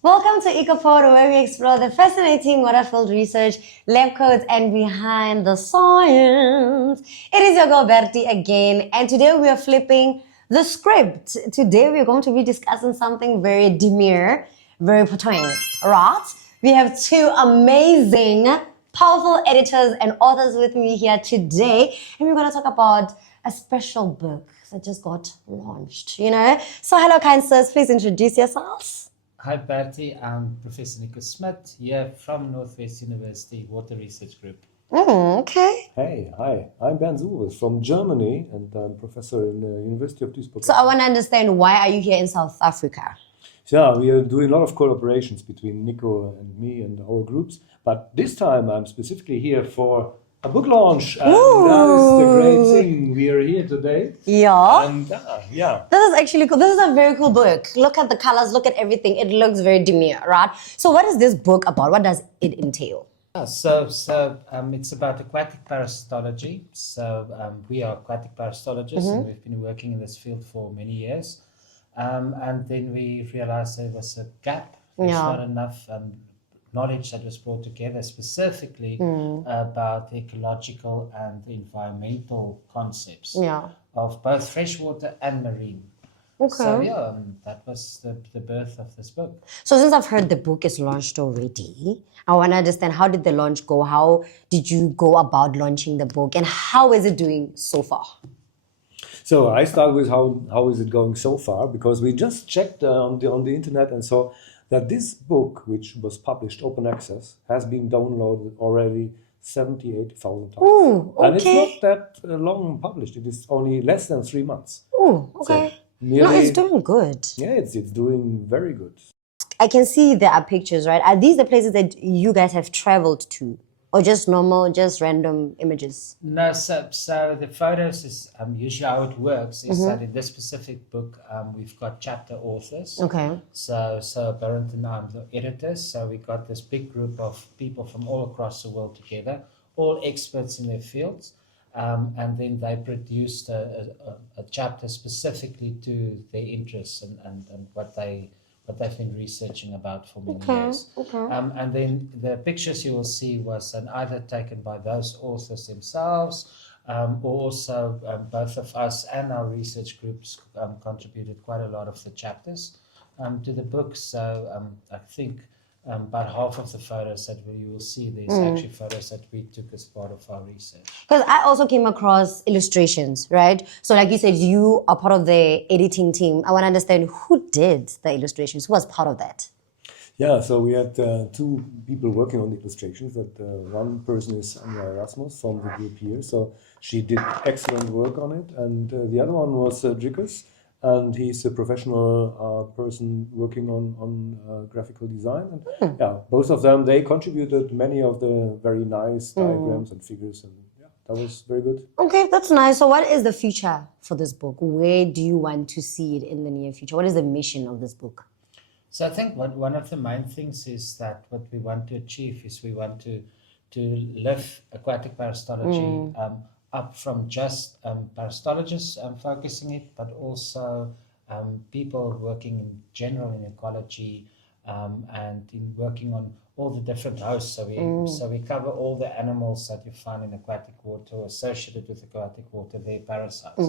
Welcome to EcoPod, where we explore the fascinating water field research, lab coats, and behind the science. It is your girl Bertie again, and today we are flipping the script. Today we are going to be discussing something very demure, very poignant, right? We have two amazing, powerful editors and authors with me here today, and we're going to talk about a special book that just got launched, So hello, kind sirs, please introduce yourselves. Hi Bertie, I'm Professor Nico Smit here from Northwest University Water Research Group. Okay. Hey, hi, I'm Bernd Sures from Germany and I'm professor in the University of Duisburg. So I want to understand, why are you here in South Africa? Yeah, we are doing a lot of collaborations between Nico and me and our groups, but this time I'm specifically here for a book launch, and that is the great thing. We are here today. Yeah. And yeah. This is actually cool. This is a very cool book. Look at the colors, look at everything. It looks very demure, right? So what is this book about? What does it entail? So it's about aquatic parasitology. We are aquatic parasitologists and we've been working in this field for many years. And then we realized there was a gap. There's not enough knowledge that was brought together specifically about the ecological and the environmental concepts of both freshwater and marine. Okay. So that was the birth of this book. So since I've heard the book is launched already, I want to understand, how did the launch go? How did you go about launching the book, and how is it doing so far? So I start with how is it going so far, because we just checked on the internet and saw that this book, which was published open access, has been downloaded already 78,000 times. Ooh, okay. And it's not that long published. It is only less than 3 months. Oh, okay. So it's doing good. Yeah, it's doing very good. I can see there are pictures, right? Are these the places that you guys have traveled to? Or just normal, just random images? No, so the photos is usually how it works is that in this specific book we've got chapter authors. Okay. So Bernd and I'm the editors. So we got this big group of people from all across the world together, all experts in their fields, and then they produced a chapter specifically to their interests and what they've been researching about for many years. Okay. And then the pictures you will see was either taken by those authors themselves, or also both of us and our research groups contributed quite a lot of the chapters to the book. So I think about half of the photos that you will see, there's actually photos that we took as part of our research. Because I also came across illustrations, right? So like you said, you are part of the editing team. I want to understand, who did the illustrations? Who was part of that? Yeah, so we had 2 people working on the illustrations. That one person is Anja Erasmus from the group here, so she did excellent work on it. And the other one was Jikus, and he's a professional person working on graphical design. And yeah, both of them, they contributed many of the very nice diagrams and figures, and yeah, that was very good. Okay, that's nice. So what is the future for this book? Where do you want to see it in the near future? What is the mission of this book? So I think one of the main things is that what we want to achieve is we want to lift aquatic parasitology up from just parasitologists focusing it, but also people working in general in ecology and in working on all the different hosts. So we cover all the animals that you find in aquatic water associated with aquatic water, their parasites.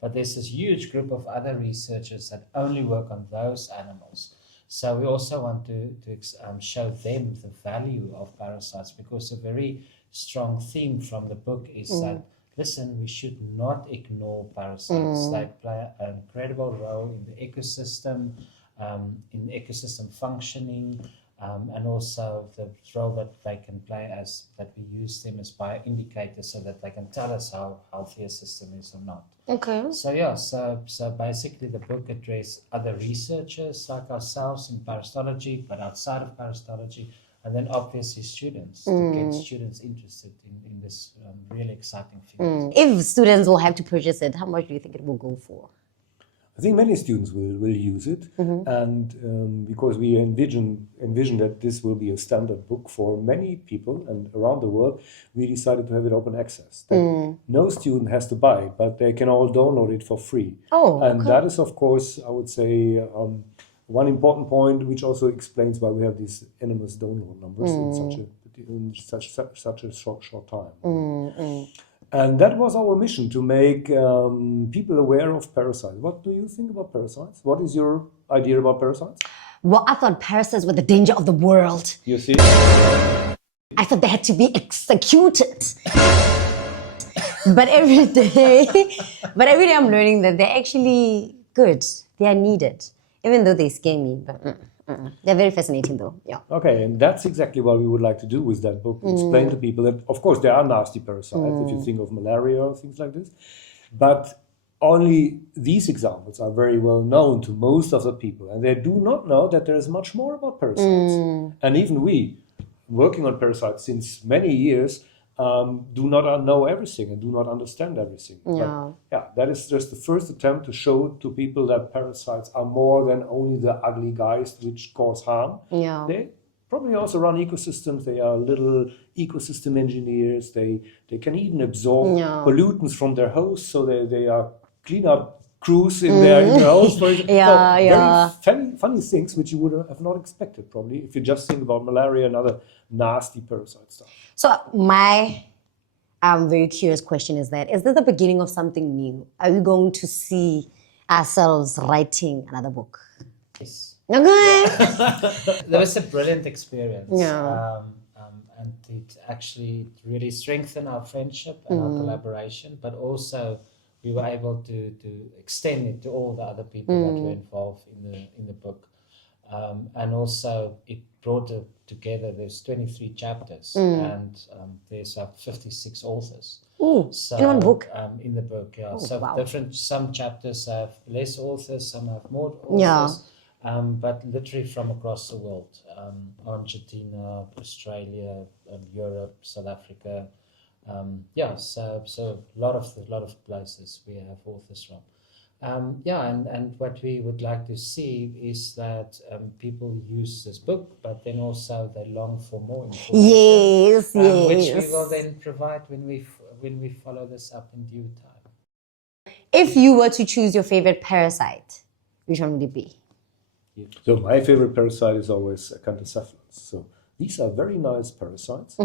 But there's this huge group of other researchers that only work on those animals. So we also want to show them the value of parasites, because a very strong theme from the book is that, listen, we should not ignore parasites. They play an incredible role in the ecosystem functioning, and also the role that they can play as that we use them as bioindicators so that they can tell us how healthy a system is or not. Okay. So basically the book addresses other researchers like ourselves in parasitology, but outside of parasitology, and then obviously students, to get students interested in this really exciting field. If students will have to purchase it, how much do you think it will go for? I think many students will use it, and because we envision that this will be a standard book for many people and around the world, we decided to have it open access. That no student has to buy it, but they can all download it for free. Oh, and okay. that is, of course, I would say, one important point, which also explains why we have these enormous download numbers in such a short time. And that was our mission, to make people aware of parasites. What do you think about parasites? What is your idea about parasites? Well, I thought parasites were the danger of the world. You see? I thought they had to be executed. but every day I'm learning that they're actually good. They are needed, even though they scare me. But they're very fascinating, though. Yeah. Okay, and that's exactly what we would like to do with that book. Explain to people that, of course, there are nasty parasites, if you think of malaria or things like this. But only these examples are very well known to most of the people. And they do not know that there is much more about parasites. And even we, working on parasites since many years, do not know everything and do not understand everything. Yeah. But that is just the first attempt to show to people that parasites are more than only the ugly guys which cause harm. Yeah. They probably also run ecosystems. They are little ecosystem engineers. They can even absorb pollutants from their hosts, so they are cleanup crews in their host. For example. Very funny things which you would have not expected probably if you just think about malaria and other nasty parasite stuff. So my very curious question is this the beginning of something new? Are we going to see ourselves writing another book? Yes. Okay. That was a brilliant experience. Yeah. And it actually really strengthened our friendship and our collaboration, but also we were able to extend it to all the other people that were involved in the book. And also it brought it together. There's 23 chapters and there's 56 authors. Ooh, so, in one book? In the book, yeah. Oh, so wow. some chapters have less authors, some have more authors. Yeah. But literally from across the world, Argentina, Australia, Europe, South Africa. So a lot of places we have authors from. And what we would like to see is that people use this book, but then also they long for more information. Yes. Which we will then provide when we follow this up in due time. If you were to choose your favorite parasite, which one would it be? So my favorite parasite is always Acanthocephalus. So these are very nice parasites.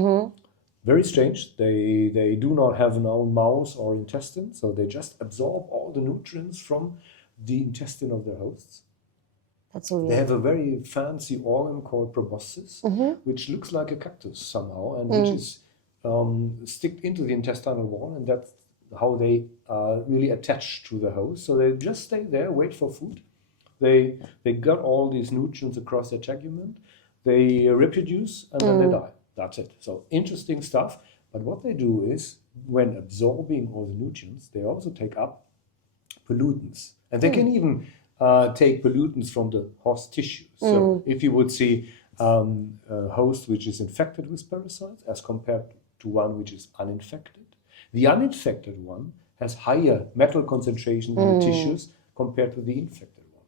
Very strange. They do not have an own mouth or intestine, so they just absorb all the nutrients from the intestine of their hosts. That's so weird. They have a very fancy organ called proboscis, which looks like a cactus somehow, and which is sticked into the intestinal wall, and that's how they are really attached to the host. So they just stay there, wait for food. They got all these nutrients across their tegument. They reproduce, and then they die. That's it. So interesting stuff. But what they do is, when absorbing all the nutrients, they also take up pollutants. And they can even take pollutants from the host tissue. So if you would see a host which is infected with parasites as compared to one which is uninfected, the uninfected one has higher metal concentration in the tissues compared to the infected one.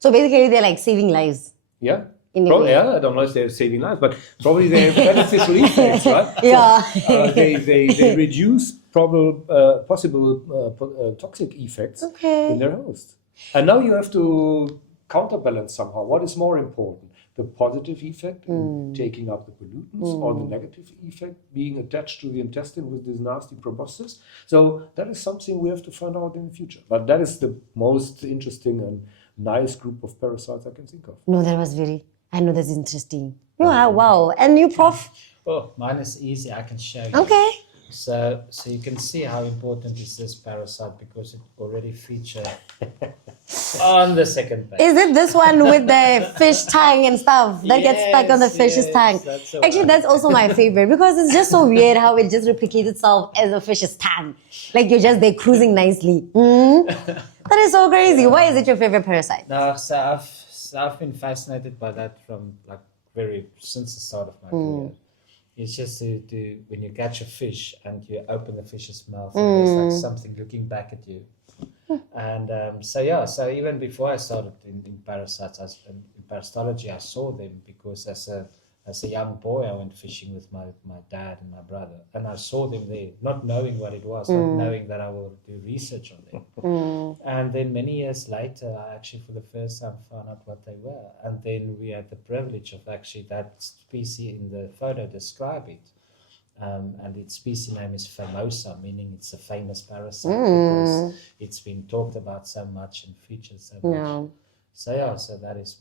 So basically they're like saving lives. Yeah. Way. I don't know if they're saving lives, but probably they have beneficial effects, right? Yeah. So, they reduce possible toxic effects in their host. And now you have to counterbalance somehow. What is more important? The positive effect in taking up the pollutants or the negative effect being attached to the intestine with this nasty proboscis? So that is something we have to find out in the future. But that is the most interesting and nice group of parasites I can think of. No, I know that's interesting. Oh, wow. And you, Prof? Oh, mine is easy. I can show you. Okay. So you can see how important is this parasite because it already featured on the second page. Is it this one with the fish tongue and stuff that gets stuck on the fish's tongue? Actually, that's also my favorite because it's just so weird how it just replicates itself as a fish's tongue. Like you're just there cruising nicely. That is so crazy. Why is it your favorite parasite? No, so I've been fascinated by that from since the start of my career. It's just to when you catch a fish and you open the fish's mouth and there's like something looking back at you. And so even before I started in parasites, in parasitology, I saw them because as a as a young boy, I went fishing with my dad and my brother, and I saw them there, not knowing what it was, not knowing that I will do research on them. And then many years later, I actually for the first time found out what they were. And then we had the privilege of actually that species in the photo describe it. And its species name is famosa, meaning it's a famous parasite because it's been talked about so much and featured so much. Yeah. So that is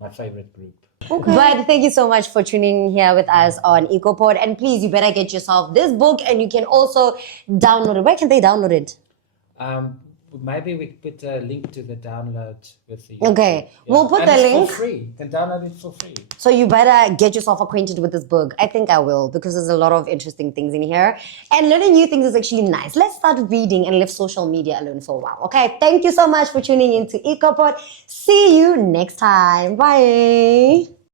my favorite group. Okay. But thank you so much for tuning in here with us on EcoPod. And please, you better get yourself this book, and you can also download it. Where can they download it? Maybe we put a link to the download with the Okay, we'll put and the it's link. for free. You can download it for free. So you better get yourself acquainted with this book. I think I will, because there's a lot of interesting things in here. And learning new things is actually nice. Let's start reading and leave social media alone for a while. Okay, thank you so much for tuning in to EcoPod. See you next time. Bye.